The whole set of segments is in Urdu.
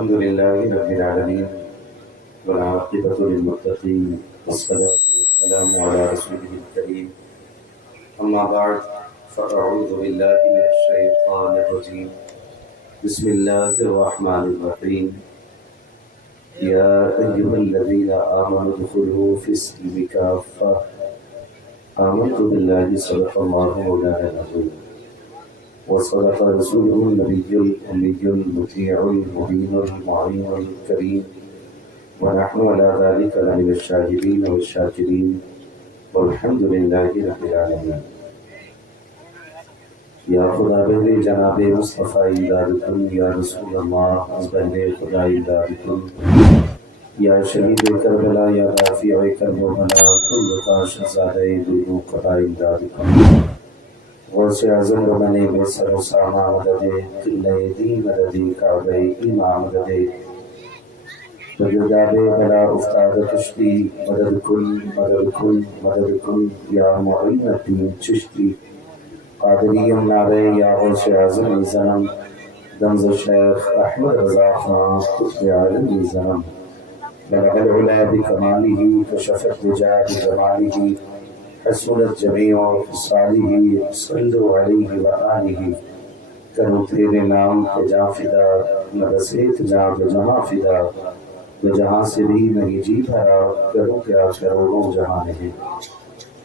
الحمد لله رب العالمين والعاقبة للمتقين والصلاة والسلام على رسوله الكريم أما بعد فأعوذ بالله من الشيطان الرجيم بسم الله الرحمن الرحيم يا أيها الذين آمنوا ادخلوا في السلم كافة آمنت بالله صدق الله مولانا العظيم وصدق رسوله النبي الأمي المطيع المبين المعين الكريم ونحن على ذلك لمن الشاهدين والشاكرين والحمد لله رب العالمين یا خدا بہر جناب مصطفیٰ امدادکم یا رسول اللہ از بہر خدا امدادکم یا شہید کربلا یا دافع کرب و بلا کل کا شہزادہ دلو قطع امدادکم غوث اعظم بنے بے سر و سامہ مدد قلعہ دین مدد کعبہ ایمہ مدد بجداب بلا افتاد کشتی مدد کل یا معین الدین چشتی قادریم نعرے یا غوث اعظم زنم دمز شیخ احمد رضا خان قطب عالم زنم بلغ العلا بکمالہ کشفت رجا بجمالہ حسنت جمیع خصالہ صلو علیہ وآلہ کرو تیرے نام کے جاں فدا نہ رسیت جاں بجہاں فدا بجہاں سے بھی نہیں جی بھرا کرو کیا کروڑوں جہاں نہیں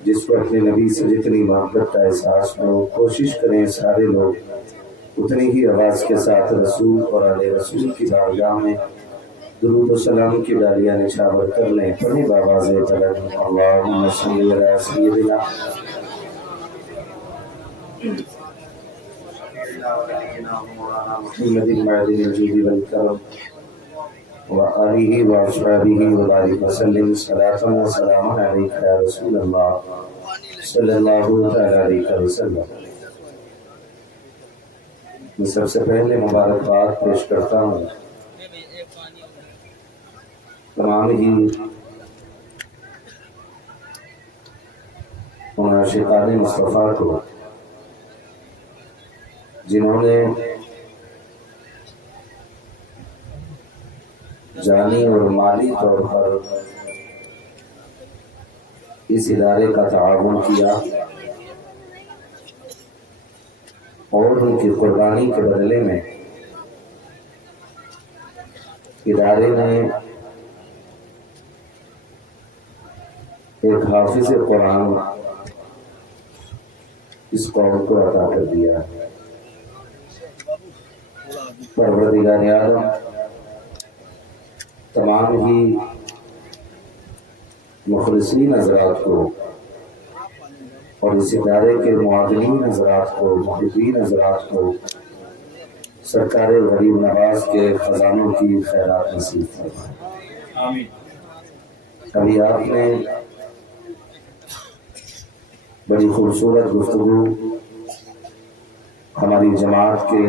جس کو اپنے نبی سے جتنی محبت کا احساس ہو کوشش کریں سارے لوگ اتنی ہی آواز کے ساتھ رسول اور علیہ رسول کی بارگاہ میں درود و سلام کی ڈالیاں نچھاور کر لیں پڑھیں بآواز بلند اللہم صلی علی سیدنا محمد معدن الجود والکرم وآلہ وأصحابہ وبارک وسلم صلاۃ و سلام علیک یا رسول اللہ صلی اللہ علیہ وسلم۔ میں سب سے پہلے مبارکباد پیش کرتا ہوں تمام ہی عاشقان مصطفیٰ کو جنہوں نے جانی اور مالی طور پر اس ادارے کا تعاون کیا اور ان کی قربانی کے بدلے میں ادارے نے ایک حافظ قرآن اس قوم کو عطا کر دیا۔ پروردگار عالم تمام ہی مخلصین حضرات کو اور اس ادارے کے معاونین حضرات کو محبین حضرات کو سرکار غریب نواز کے خزانوں کی خیرات نصیب فرمائے۔ ابھی آپ نے بڑی خوبصورت گفتگو ہماری جماعت کے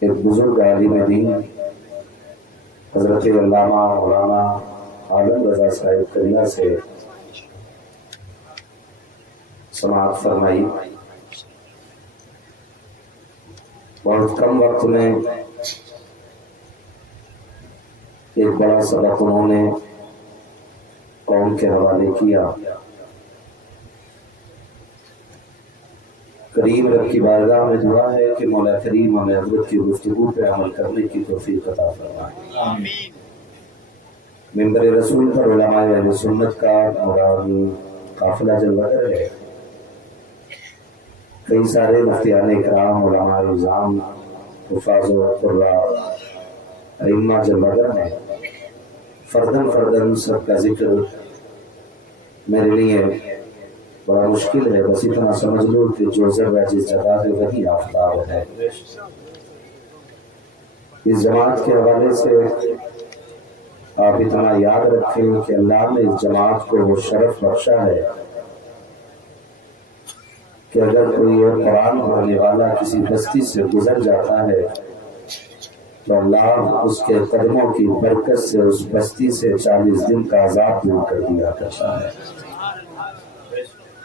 ایک بزرگ عالم دین حضرت علامہ مولانا عالم رضا صاحب کریا سے سماعت فرمائی۔ بہت کم وقت میں ایک بڑا سبق انہوں نے قوم کے حوالے کیا۔ کریم رب کی بارگاہ میں دعا ہے کہ مولا کریم ہمیں حضرت کی گفتگو پہ عمل کرنے کی توفیق عطا فرمائے۔ ممبر رسول پر علماء اہل سنت کا نورانی قافلہ جلوگر ہے۔ کئی سارے مفتیان اکرام علماء نظام حفاظ و قراء ائمہ جلوگر ہیں۔ فردن سب کا ذکر میرے لیے بڑا مشکل ہے، بس اتنا سمجھ لو کہ جو ذرہ جس جگہ ہے وہی آفتاب ہے۔ اس جماعت کے حوالے سے آپ اتنا یاد رکھیں کہ اللہ نے اس جماعت کو وہ شرف بخشا ہے کہ اگر کوئی قرآن پڑھنے والا کسی بستی سے گزر جاتا ہے تو اللہ اس کے قدموں کی برکت سے اس بستی سے 40 دن کا عذاب دور کر دیا کرتا ہے۔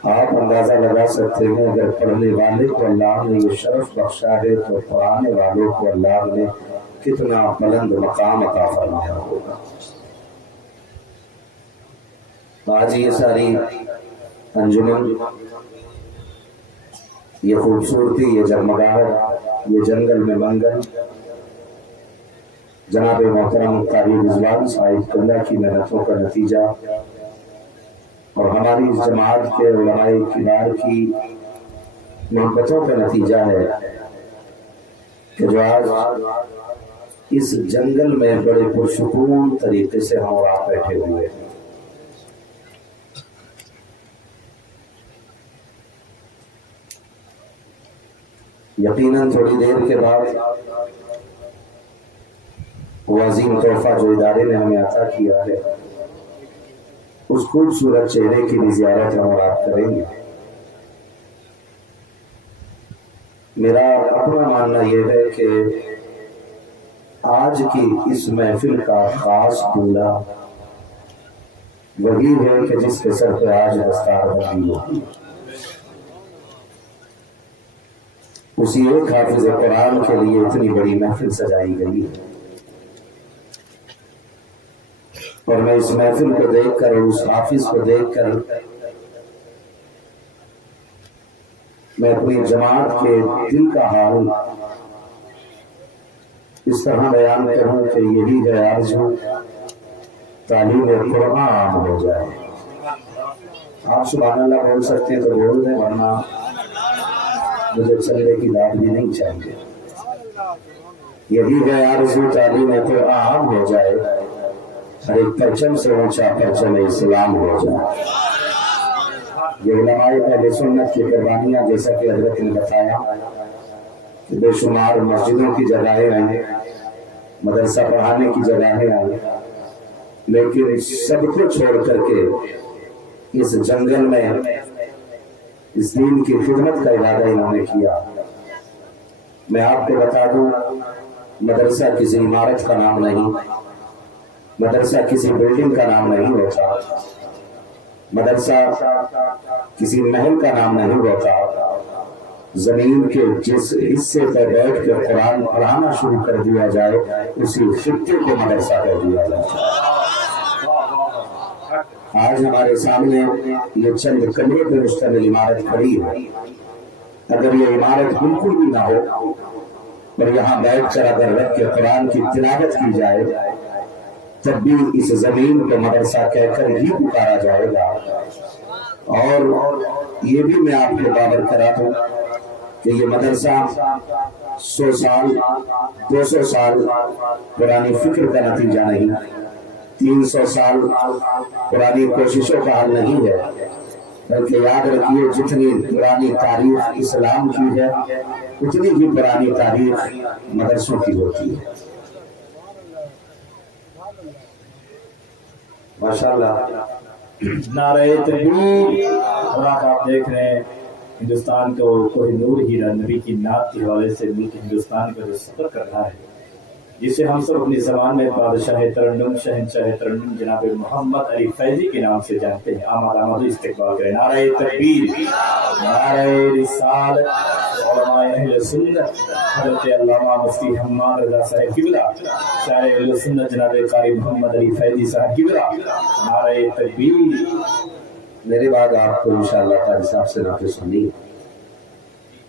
آپ اندازہ لگا سکتے ہیں اگر پڑھنے والے کو اللہ نے یہ شرف بخشا ہے تو پڑھانے والوں کو اللہ نے کتنا بلند مقام عطا فرمایا ہوگا۔ آج یہ ساری انجمن، یہ خوبصورتی، یہ جگمگاہٹ، یہ جنگل میں منگل جناب محترم قاری رضوان صاحب قبلہ کی محنتوں کا نتیجہ اور ہماری اس جماعت کے علماء کبار کی محبتوں کا نتیجہ ہے کہ جو آج اس جنگل میں بڑے پرسکون طریقے سے ہم اور آپ بیٹھے ہوئے ہیں۔ یقیناً تھوڑی دیر کے بعد وہ عظیم تحفہ جو ادارے نے ہمیں عطا کیا ہے اس خوبصورت چہرے کی بھی زیارت ہم اور آپ کریں گے۔ میرا اپنا ماننا یہ ہے کہ آج کی اس محفل کا خاص دولہا وہی ہے کہ جس کے سر پہ آج دستار بندی ہوگی۔ اسی ایک حافظ قرآن کے لیے اتنی بڑی محفل سجائی گئی ہے، اور میں اس محفل کو دیکھ کر اور اس حافظ کو دیکھ کر میں اپنی جماعت کے دل کا حال اس طرح بیان کروں کہ یہی ہے آرزو، تعلیم قرآن عام ہو جائے۔ آپ سبحان اللہ بول سکتے ہیں تو بول دیں، ورنہ مجھے چلنے کی داد بھی نہیں چاہیے۔ یہی ہے آرزو، تعلیم قرآن عام ہو جائے، ہر ایک پرچم سے اونچا پرچم اسلام ہو جائے۔ یہ علماء اہل سنت کی قربانیاں، جیسا کہ حضرت نے بتایا کہ بے شمار مسجدوں کی جگہیں آئیں، مدرسہ پڑھانے کی جگہیں آئیں، لیکن سب کو چھوڑ کر کے اس جنگل میں اس دین کی خدمت کا ارادہ انہوں نے کیا۔ میں آپ کو بتا دوں، مدرسہ کسی عمارت کا نام نہیں، مدرسہ کسی بلڈنگ کا نام نہیں ہوتا، مدرسہ کسی محل کا نام نہیں ہوتا۔ زمین کے جس حصے پر بیٹھ کر قرآن پڑھانا شروع کر دیا جائے اسی خطے کو مدرسہ کہہ دیا جائے۔ آج ہمارے سامنے یہ چند کمرے پر مشتمل عمارت کھڑی ہے، اگر یہ عمارت بالکل بھی نہ ہو اور یہاں بیٹھ کر اگر رب کے قرآن کی تلاوت کی جائے تب بھی اس زمین کو مدرسہ کہہ کر ہی پکارا جائے گا۔ اور یہ بھی میں آپ کو باور کرا دوں کہ یہ مدرسہ 100 سال 200 سال پرانی فکر کا نتیجہ نہیں، 300 سال پرانی کوششوں کا حل نہیں ہے، بلکہ یاد رکھیے جتنی پرانی تاریخ اسلام کی ہے اتنی ہی پرانی تاریخ مدرسوں کی ہوتی ہے۔ ماشاءاللہ، نعرہ تکبیر۔ اور آپ دیکھ رہے ہیں ہندوستان کو کوہ نور ہیرا نبی کی نعت کے حوالے سے ملک ہندوستان کا جو سفر کر رہا ہے، جسے ہم سب اپنی زبان میں بادشاہ ترنم، شہنشاہ ترنم جناب محمد علی فیضی کے نام سے جانتے ہیں۔ آمد آمد استقبال کریں۔ نعرہ تکبیر، نعرہ رسالت، علماء اہل سنت، حضرت علامہ مفتی حماد رضا صاحب قبلہ، شاعر اہل سنت جناب قاری محمد علی فیضی صاحب قبلہ، نعرہ تکبیر۔ میری بات آپ کو انشاءاللہ قاری صاحب سے نافذ سنی،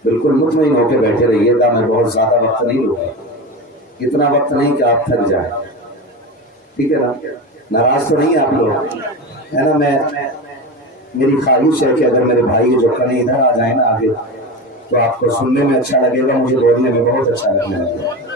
بالکل مطمئن ہو کے بیٹھے رہیے گا، میں بہت زیادہ وقت نہیں لوں گا، اتنا وقت نہیں کہ آپ تھک جائیں، ٹھیک ہے نا؟ ناراض تو نہیں آپ لوگ، ہے نا؟ میری خواہش ہے کہ اگر میرے بھائی جو کہیں ادھر آ جائیں نا آگے تو آپ کو سننے میں اچھا لگے گا، مجھے بولنے میں بہت اچھا لگنے لگے گا۔